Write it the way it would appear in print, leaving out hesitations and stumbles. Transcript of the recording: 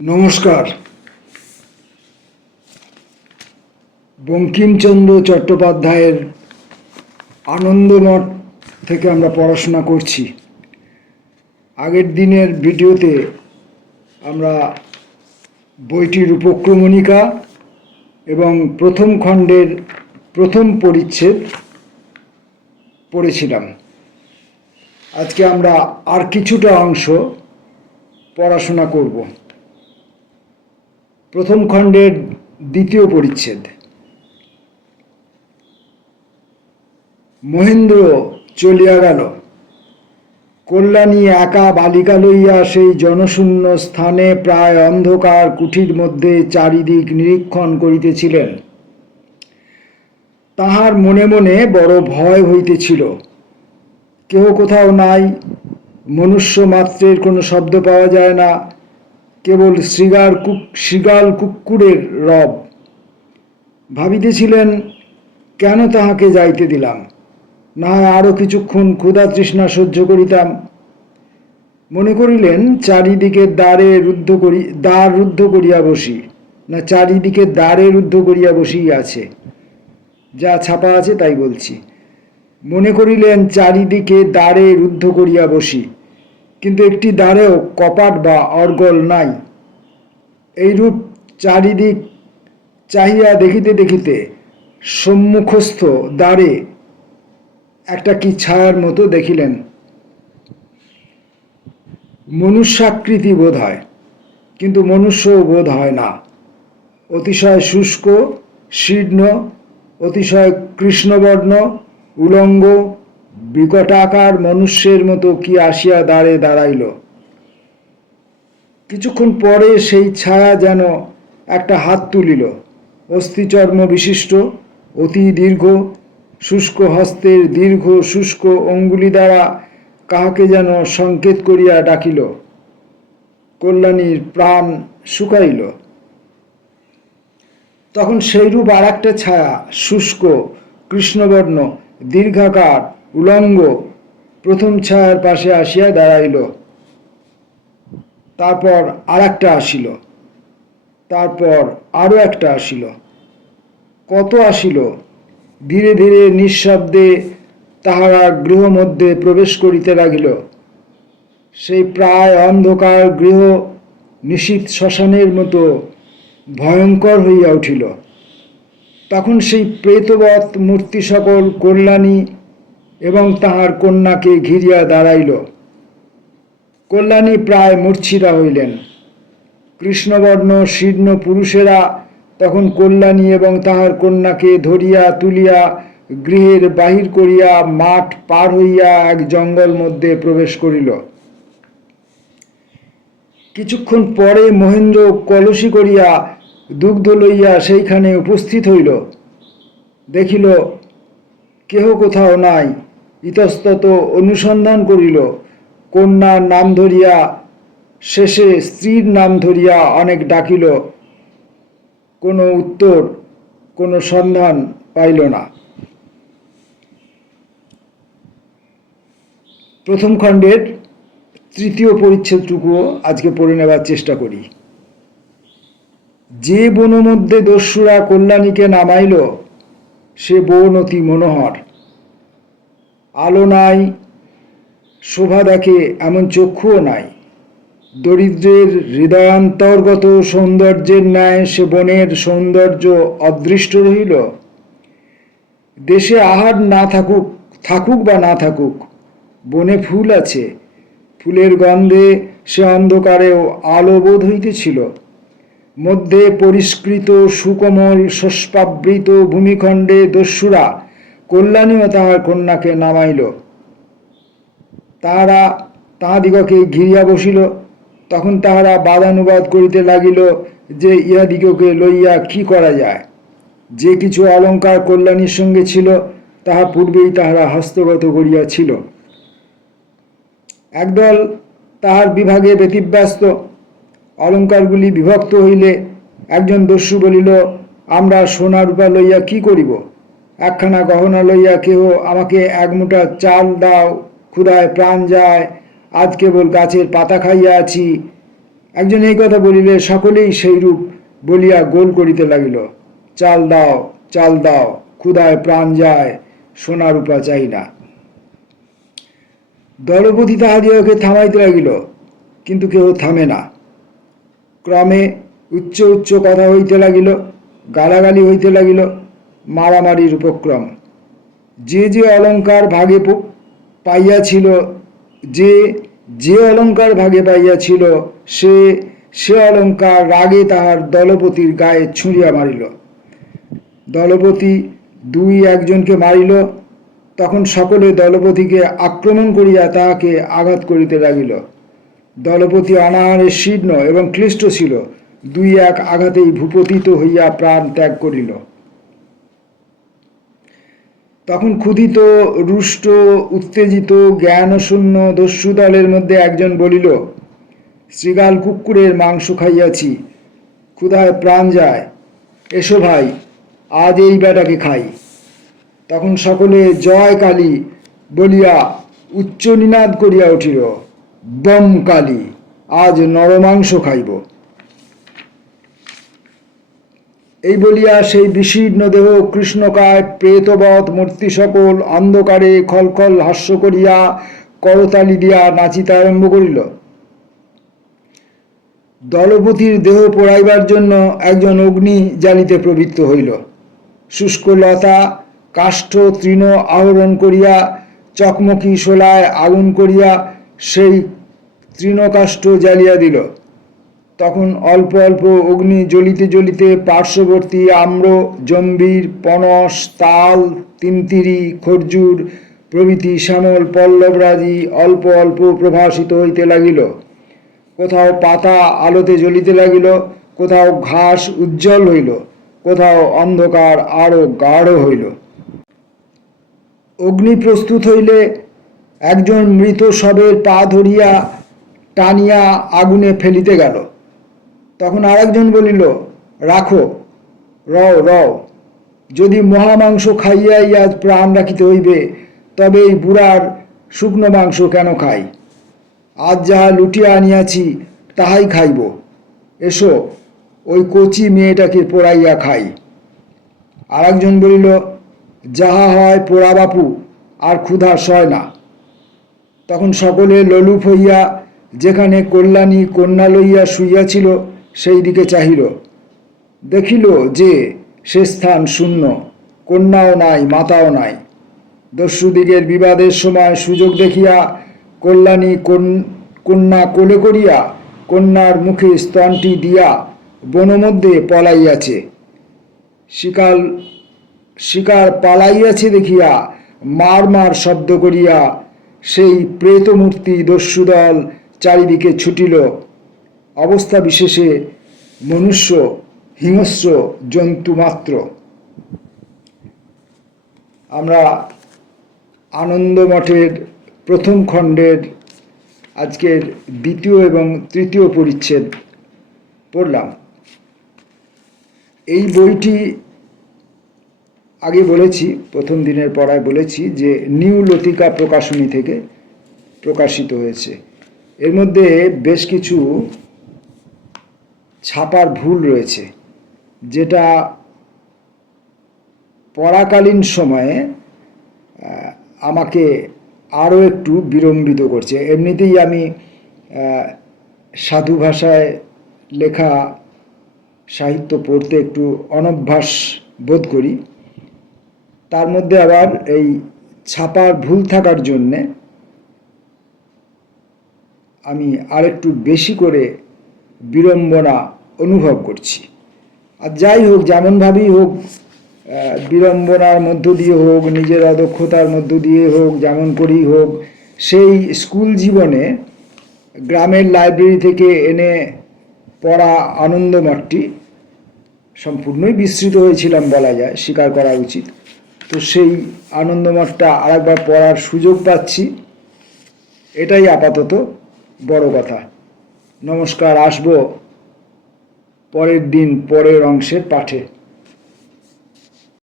নমস্কার। বঙ্কিমচন্দ্র চট্টোপাধ্যায়ের আনন্দমঠ থেকে আমরা পড়াশোনা করছি। আগের দিনের ভিডিওতে আমরা বইটির উপক্রমণিকা এবং প্রথম খণ্ডের প্রথম পরিচ্ছেদ পড়েছিলাম। আজকে আমরা আর কিছুটা অংশ পড়াশোনা করব। প্রথম খণ্ডের দ্বিতীয় পরিচ্ছেদ। মহেন্দ্র চলিয়া গেল। কল্যাণী একা বালিকা লইয়া সেই জনশূন্য স্থানে প্রায় অন্ধকার কুঠির মধ্যে চারিদিক নিরীক্ষণ করিতেছিলেন। তাহার মনে মনে বড় ভয় হইতেছিল। কেহ কোথাও নাই, মনুষ্য মাত্রের কোনো শব্দ পাওয়া যায় না, কেবল শৃগাল কুক্কুরের রব। ভাবিতেছিলেন, কেন তাহাকে যাইতে দিলাম, না হয় আরও কিছুক্ষণ ক্ষুধা তৃষ্ণা সহ্য করিতাম। মনে করিলেন চারিদিকে দ্বার রুদ্ধ করিয়া বসি, না চারিদিকে দ্বারে রুদ্ধ করিয়া বসিই আছে, যা ছাপা আছে তাই বলছি। মনে করিলেন চারিদিকে দ্বারে রুদ্ধ করিয়া বসি, কিন্তু একটি দ্বারেও কপাট বা অর্গল নাই। এইরূপ চারিদিক চাহিয়া দেখিতে দেখিতে সম্মুখস্থ দ্বারে একটা কি ছায়ার মতো দেখিলেন। মনুষ্যাকৃতি বোধ হয়, কিন্তু মনুষ্যও বোধ হয় না। অতিশয় শুষ্ক, শীর্ণ, অতিশয় কৃষ্ণবর্ণ, উলঙ্গ, বিকটাকার মনুষ্যের মতো কি আসিয়া দ্বারে দাঁড়াইল। কিছুক্ষণ পরে সেই ছায়া যেন একটা হাত তুলিল, অস্থিচর্ম বিশিষ্ট, অতি দীর্ঘ, শুষ্ক হস্তের দীর্ঘ শুষ্ক অঙ্গুলি দ্বারা কাহাকে যেন সংকেত করিয়া ডাকিল। কল্যাণীর প্রাণ শুকাইল। তখন সেইরূপ আর একটা ছায়া, শুষ্ক, কৃষ্ণবর্ণ, দীর্ঘাকার, উলঙ্গ, প্রথম ছায়ার পাশে আসিয়া দাঁড়াইল। তারপর আর একটা আসিল, তারপর আরও একটা আসিল। কত আসিল! ধীরে ধীরে নিঃশব্দে তাহারা গৃহ মধ্যে প্রবেশ করিতে লাগিল। সেই প্রায় অন্ধকার গৃহ নিশীথ শ্মশানের মতো ভয়ঙ্কর হইয়া উঠিল। তখন সেই প্রেতবৎ মূর্তি সকল কল্যাণী এবং তাহার কন্যাকে ঘিরিয়া দাঁড়াইল। কল্যাণী প্রায় মূর্ছিতা হইলেন। কৃষ্ণবর্ণ শীর্ণ পুরুষেরা তখন কল্যাণী এবং তাহার কন্যাকে ধরিয়া তুলিয়া গৃহের বাহির করিয়া মাঠ পার হইয়া এক জঙ্গল মধ্যে প্রবেশ করিল। কিছুক্ষণ পরে মহেন্দ্র কলসি করিয়া দুগ্ধ লইয়া সেইখানে উপস্থিত হইল। দেখিল কেহ কোথাও নাই। ইতস্তত অনুসন্ধান করিল, কন্যার নাম ধরিয়া, শেষে স্ত্রীর নাম ধরিয়া অনেক ডাকিল, কোনো উত্তর, কোনো সন্ধান পাইল না। প্রথম খণ্ডের তৃতীয় পরিচ্ছেদটুকুও আজকে পড়ে নেবার চেষ্টা করি। যে বন মধ্যে দস্যুরা কল্যাণীকে নামাইল, সে বন অতি মনোহর। আলো নাই, শোভা দেখে এমন চক্ষুও নাই। দরিদ্রের হৃদয়ান্তর্গত সৌন্দর্যের ন্যায় সে বনের সৌন্দর্য অদৃষ্ট রহিল। দেশে আহার না থাকুক, থাকুক বা না থাকুক, বনে ফুল আছে। ফুলের গন্ধে সে অন্ধকারেও আলো বোধ হইতেছিল। মধ্যে পরিষ্কৃত সুকোমল শস্যাবৃত ভূমিখণ্ডে দস্যুরা কল্যাণী ও তাহার কন্যাকে নামাইল। তাহারা তাহাদিগকে ঘিরিয়া বসিল। তখন তাহারা বাদানুবাদ করিতে লাগিল যে ইহাদিগকে লইয়া কি করা যায়। যে কিছু অলঙ্কার কল্যাণীর সঙ্গে ছিল, তাহা পূর্বেই তাহারা হস্তগত করিয়াছিল। একদল তাহার বিভাগে ব্যতিব্যস্ত। অলঙ্কারগুলি বিভক্ত হইলে একজন দস্যু বলিল, আমরা সোনা রূপা লইয়া কি করিব? একখানা গহনা লইয়া কেহ আমাকে এক মুঠা চাল দাও, ক্ষুধায় প্রাণ যায়, আজ কেবল গাছের পাতা খাইয়া আছি, একজন এই কথা বলিলে সকলেই সেইরূপ বলিয়া গোল করিতে লাগিল। চাল দাও, চাল দাও, ক্ষুধায় প্রাণ যায়, সোনা রূপা চাই না। দলপতি তাহাদিগকে থামাইতে লাগিল, কিন্তু কেউ থামে না। ক্রমে উচ্চ উচ্চ কথা হইতে লাগিল, গালাগালি হইতে লাগিল, মারামারির উপক্রম। যে যে অলঙ্কার ভাগে পাইয়াছিল যে যে অলঙ্কার ভাগে পাইয়াছিল সে সে অলঙ্কার রাগে তাহার দলপতির গায়ে ছুঁড়িয়া মারিল। দলপতি দুই একজনকে মারিল, তখন সকলে দলপতিকে আক্রমণ করিয়া তাহাকে আঘাত করিতে লাগিল। দলপতি অনাহারে শীর্ণ এবং ক্লিষ্ট ছিল, দুই এক আঘাতেই ভূপতিত হইয়া প্রাণ ত্যাগ করিল। তখন ক্ষুধিত, রুষ্ট, উত্তেজিত, জ্ঞানশূন্য দস্যু দলের মধ্যে একজন বলিল, শৃগাল কুকুরের মাংস খাইয়াছি, ক্ষুধায় প্রাণ যায়, এসো ভাই, আজ এই বেটাকে খাই। তখন সকলে জয় কালী বলিয়া উচ্চ নিনাদ করিয়া উঠিল, বম কালী, আজ নরমাংস খাইব। এই বলিয়া সেই বিশীর্ণ দেহ কৃষ্ণকায় প্রেতবৎ মূর্তি সকল অন্ধকারে খলখল হাস্য করিয়া করতালি দিয়া নাচিতে আরম্ভ করিল। দলপতির দেহ পোড়াইবার জন্য একজন অগ্নি জ্বালিতে প্রবৃত্ত হইল। শুষ্ক লতা কাষ্ঠ তৃণ আহরণ করিয়া চকমকি শোলায় আগুন করিয়া সেই তৃণকাষ্ঠ জ্বালিয়া দিল। তখন অল্প অল্প অগ্নি জ্বলিতে জ্বলিতে পার্শ্ববর্তী আম্র, জম্বীর, পনস, তাল, তিনতিরি, খর্জুর প্রভৃতি শ্যামল পল্লবরাজি অল্প অল্প প্রভাসিত হইতে লাগিল। কোথাও পাতা আলোতে জ্বলিতে লাগিল, কোথাও ঘাস উজ্জ্বল হইল, কোথাও অন্ধকার আরো গাঢ় হইল। অগ্নি প্রস্তুত হইলে একজন মৃত শবের পা ধরিয়া টানিয়া আগুনে ফেলিতে গেল। তখন আরেকজন বলিল, রাখো, রও রও, যদি মহামাংস খাইয়াই আজ প্রাণ রাখিতে হইবে, তবে এই বুড়ার শুকনো মাংস কেন খাই? আজ যাহা লুটিয়া আনিয়াছি তাহাই খাইব। এসো, ওই কচি মেয়েটাকে পোড়াইয়া খাই। আরেকজন বলিল, যাহা হয় পোড়া বাপু, আর ক্ষুধা সয় না। তখন সকলে লোলুপ হইয়া যেখানে কল্যাণী কন্যা লইয়া শুইয়াছিল সেই দিকে চাহিল। দেখিল যে সে স্থান শূন্য, কন্যাও নাই, মাতাও নাই। দস্যুদিগের বিবাদের সময় সুযোগ দেখিয়া কল্যাণী কন্যা কোলে করিয়া কন্যার মুখে স্তনটি দিয়া বনমধ্যে পলাইয়াছে। শিকার পালাইয়াছে দেখিয়া মার মার শব্দ করিয়া সেই প্রেতমূর্তি দস্যুদল চারিদিকে ছুটিল। অবস্থা বিশেষে মনুষ্য হিংস্র জন্তু মাত্র। আমরা আনন্দমঠের প্রথম খণ্ডের আজকের দ্বিতীয় এবং তৃতীয় পরিচ্ছেদ পড়লাম। এই বইটি আগে বলেছি, প্রথম দিনের পড়ায় বলেছি যে নিউ লতিকা প্রকাশনী থেকে প্রকাশিত হয়েছে। এর মধ্যে বেশ কিছু ছাপার ভুল রয়েছে, যেটা পড়াকালীন সময়ে আমাকে আরও একটু বিড়ম্বিত করছে। এমনিতেই আমি সাধু ভাষায় লেখা সাহিত্য পড়তে একটু অনভ্যাস বোধ করি, তার মধ্যে আবার এই ছাপার ভুল থাকার জন্যে আমি আরেকটু বেশি করে বিড়ম্বনা অনুভব করছি। আর যাই হোক, যেমনভাবেই হোক, বিড়ম্বনার মধ্য দিয়ে হোক, নিজের অদক্ষতার মধ্য দিয়ে হোক, যেমন করেই হোক, সেই স্কুল জীবনে গ্রামের লাইব্রেরি থেকে এনে পড়া আনন্দমঠটি সম্পূর্ণই বিস্মৃত হয়েছিলাম বলা যায়, স্বীকার করা উচিত। তো সেই আনন্দমঠটা আরেকবার পড়ার সুযোগ পাচ্ছি, এটাই আপাতত বড় কথা। নমস্কার, আসবো পরের দিন পরের অংশের পাঠে।